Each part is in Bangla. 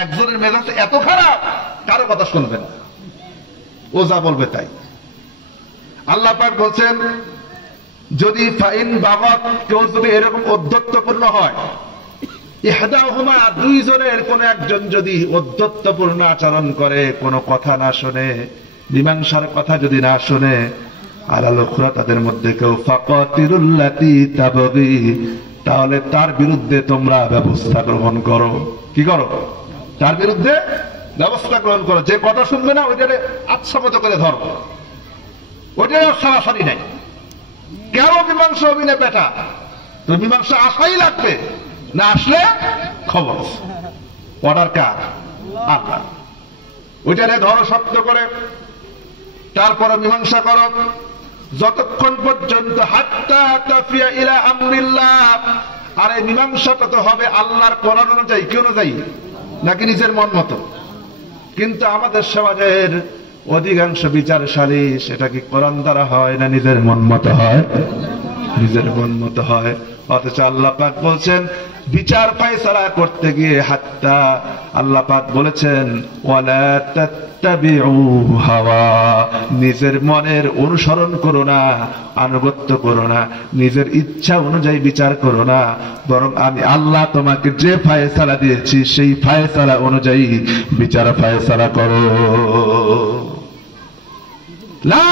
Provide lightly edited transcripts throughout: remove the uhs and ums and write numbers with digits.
একজনের মেজাজ এত খারাপ, কারো কথা শুনবে না, ও যা বলবে তাই। আল্লাহ পাক বলছেন, যদি ফাইন বাগাত, কেউ যদি এরকম অধ্যত্বপূর্ণ হয়, ইহদাহুমা, দুইজনের কোন একজন যদি অধ্যত্বপূর্ণ আচরণ করে, কোনো কথা না শুনে, মীমাংসার কথা যদি না শুনে, আলাল উখরা, তাদের মধ্যে কেউ, ফাকাতিলুল্লাতী তাবগী, তাহলে তার বিরুদ্ধে তোমরা ব্যবস্থা গ্রহণ করো। কি করো? তার বিরুদ্ধে ব্যবস্থা গ্রহণ করো। যে কথা শুনবে না ওইটারে আচ্ছামত করে ধরো, ওইটার সরাসরি নাই। কেন মীমাংসা অভিনয় পেটা? তো মীমাংসা আসাই লাগবে, না আসলে খবর। অর্ডার কার? আল্লাহ। ওইটারে ধরো শক্ত করে, তারপরে মীমাংসা করো, যতক্ষণ পর্যন্ত হাত্তা তাফিয়া ইলা আমরিল্লাহ। আর এই মীমাংসাটা তো হবে আল্লাহর কোরআন অনুযায়ী। কি অনুযায়ী? নাকি নিজের মন মতো? কিন্তু আমাদের সমাজের অধিকাংশ বিচার সালিশ, এটা কি কোরআন দ্বারা হয় না নিজের মন মতো হয়? নিজের মন মতো হয়। অথচ আল্লাহ পাক বলছেন, বিচার ফায়সালা করতে গিয়ে হাত্তা, আল্লাহ পাক বলেছেন, ওয়ালা তাত্তাবিউ হাওয়া, নিজের মনের অনুসরণ করো না, আনুগত্য করো না, নিজের ইচ্ছা অনুযায়ী বিচার করো না, বরং আমি আল্লাহ তোমাকে যে ফায়সালা দিয়েছি সেই ফায়সালা অনুযায়ী বিচার ফায়সালা করো। লা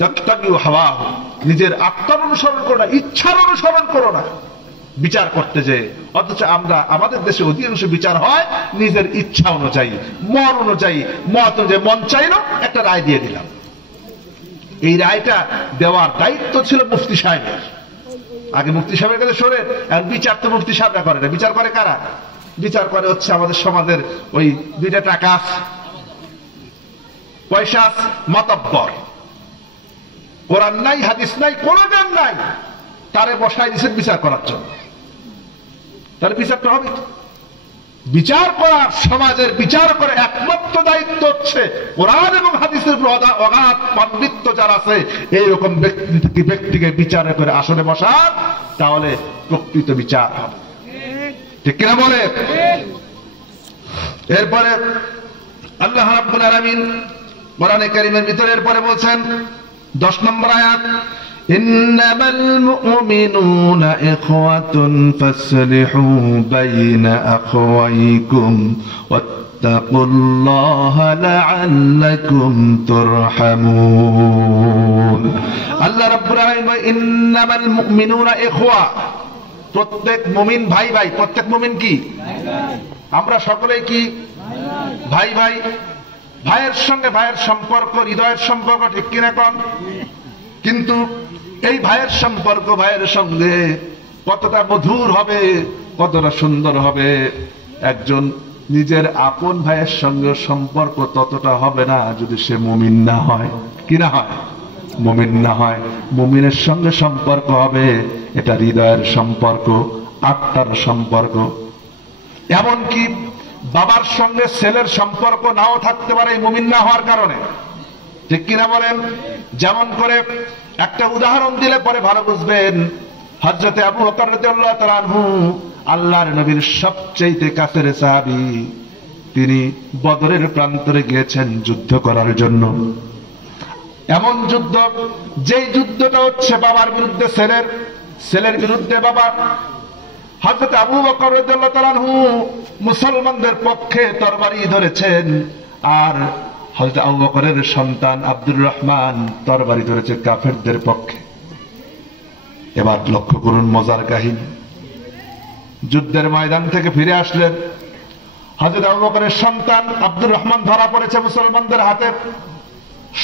তাত্তাবিউ হাওয়া, নিজের আত্মার অনুসরণ করো না, ইচ্ছার অনুসরণ করো না বিচার করতে যে। অথচ আমরা, আমাদের দেশে অধিকাংশ বিচার হয় নিজের ইচ্ছা অনুযায়ী, মন অনুযায়ী, মত অনুযায়ী। মন চাইলো, একটা রায় দিয়ে দিলাম। এই রায়টা দেওয়ার দায়িত্ব ছিল মুফতি সাহেবের। আগে মুফতি সাহেবের কাছে শোনেন, এখন বিচার তো মুফতি সাহেবরা করে না। বিচার করে কারা? বিচার করে হচ্ছে আমাদের সমাজের ওই দুইটা টাকা পয়সা মাতব্বর, কোরআন নাই, হাদিস নাই, কোনো জ্ঞান নাই, তারে বসায় দিচ্ছেন বিচার করার জন্য। তার বিচারটা হবে, বিচার করার, সমাজের বিচার করে একমাত্র দায়িত্ব হচ্ছে কোরআন এবং হাদিসের অগাধ পাণ্ডিত্য যার আছে, এইরকম ব্যক্তিকে বিচারে করে আসনে বসার, তাহলে প্রকৃত বিচার হবে। ঠিক কিনা বলে? এরপরে আল্লাহ রাব্বুল আলামিন কোরআনে কারীমের ভিতরে এরপরে বলছেন 10 নম্বর আয়াত, ইন্নামাল মুমিনুনা ইখওয়াতুন ফাসলিহু বাইনা আখওয়াইকুম ওয়াত্তাকুল্লাহা লাআল্লাকুম তুরহামুন। আল্লাহ রাব্বুল আলামিন বলেন, ইন্নামাল মুমিনুনা ইখওয়া, প্রত্যেক মুমিন ভাই ভাই। প্রত্যেক মুমিন কি? আমরা সকলেই কি? ভাই ভাই। ভাইয়ের সঙ্গে ভাইয়ের সম্পর্ক, হৃদয়ের সম্পর্ক, ঠিক কিনা কন? কিন্তু এই ভাইয়ের সম্পর্ক ভাইয়ের সঙ্গে কতটা মধুর হবে, কতটা সুন্দর হবে, একজন নিজের আপন ভাইয়ের সঙ্গে সম্পর্ক ততটা হবে না যদি সে মুমিন না হয়। কি না হয়? মুমিন না হয়। মুমিনের সঙ্গে সম্পর্ক হবে, এটা হৃদয়ের সম্পর্ক, আত্মার সম্পর্ক। এমনকি বাবার সঙ্গে ছেলের সম্পর্ক নাও থাকতে পারে মুমিন না হওয়ার কারণে। ঠিক কিনা বলেন? যেমন করে একটা উদাহরণ দিলে পরে ভালো বুঝবেন। হযরতে আবু বকর রাদিয়াল্লাহু তাআলা আনহু, আল্লাহর নবীর সবচেয়ে কাছের সাহাবী, তিনি বদরের প্রান্তরে গিয়েছেন যুদ্ধ করার জন্য। এমন যুদ্ধ, যেই যুদ্ধটা হচ্ছে বাবার বিরুদ্ধে ছেলের, ছেলের বিরুদ্ধে বাবা। হযরত আবু বকর রাদিয়াল্লাহু তাআলা আনহু মুসলমানদের পক্ষে তরবারি ধরেছেন, আর হযরত আবু বকরের সন্তান আব্দুর রহমান তরবারি ধরেছে কাফেরদের পক্ষে। এবার লক্ষ্য করুন মজার কাহিনী। যুদ্ধের ময়দান থেকে ফিরে আসলেন, হযরত আবু বকরের সন্তান আব্দুর রহমান ধরা পড়েছে মুসলমানদের হাতে।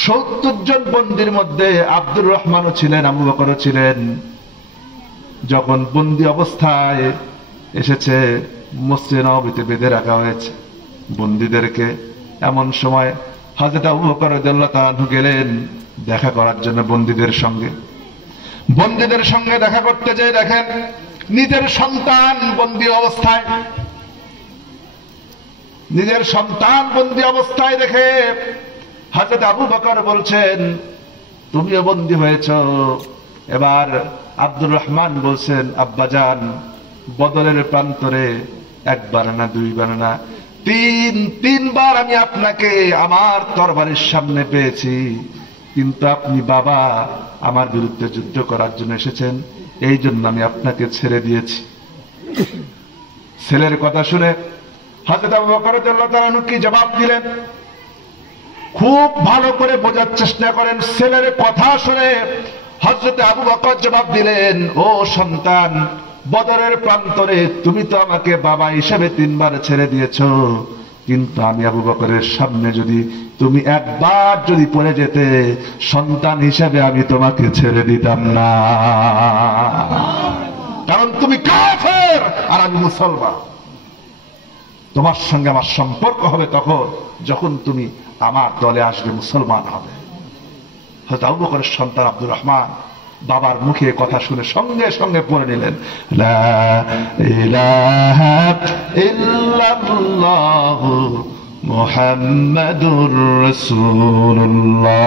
70 জন বন্দীর মধ্যে আব্দুর রহমানও ছিলেন, আবু বকরও ছিলেন। যখন বন্দী অবস্থায় এসেছে, মসজিদে নববীতে বেঁধে রাখা হয়েছে বন্দীদেরকে। এমন সময় হযরত আবু বকর রাদিয়াল্লাহু তাআলা আনহু গেলেন দেখা করার জন্য বন্দীদের সঙ্গে। বন্দীদের সঙ্গে দেখা করতে যেয়ে দেখেন নিজের সন্তান বন্দী অবস্থায়। নিজের সন্তান বন্দী অবস্থায় দেখে হযরত আবু বকর বলছেন, তুমিও বন্দী হয়েছ। এবার আব্দুর রহমান বলছেন, আব্বাজান, বদরের প্রান্তরে একবার না, দুইবার না, তিনবার আমি আপনাকে আমার তরবারির সামনে পেয়েছি, কিন্তু আপনি বাবা আমার বিরুদ্ধে যুদ্ধ করার জন্য এসেছেন, এই জন্য আমি আপনাকে ছেড়ে দিয়েছি। ছেলের কথা শুনে হযরত আবু বকর রাদিয়াল্লাহু তাআলা কি জবাব দিলেন? খুব ভালো করে বোঝার চেষ্টা করেন। ছেলের কথা শুনে হযরত আবু বকর জবাব দিলেন, ও সন্তান, বদরের প্রান্তরে তুমি তো আমাকে বাবা হিসেবে 3 বার ছেড়ে দিয়েছো, কিন্তু আমি আবু বকরের সামনে যদি তুমি একবার যদি পড়ে যেতে, সন্তান হিসেবে আমি তোমাকে ছেড়ে দিতাম না, কারণ তুমি কাফের আর আমি মুসলমান। তোমার সঙ্গে আমার সম্পর্ক হবে তখন যখন তুমি আমার দলে আসবে, মুসলমান হবে। হযরত আবু বকরের সন্তান আব্দুর রহমান বাবার মুখে কথা শুনে সঙ্গে সঙ্গে পড়ে নিলেন, লা ইলাহা ইল্লাল্লাহু মুহাম্মাদুর রাসূলুল্লাহ।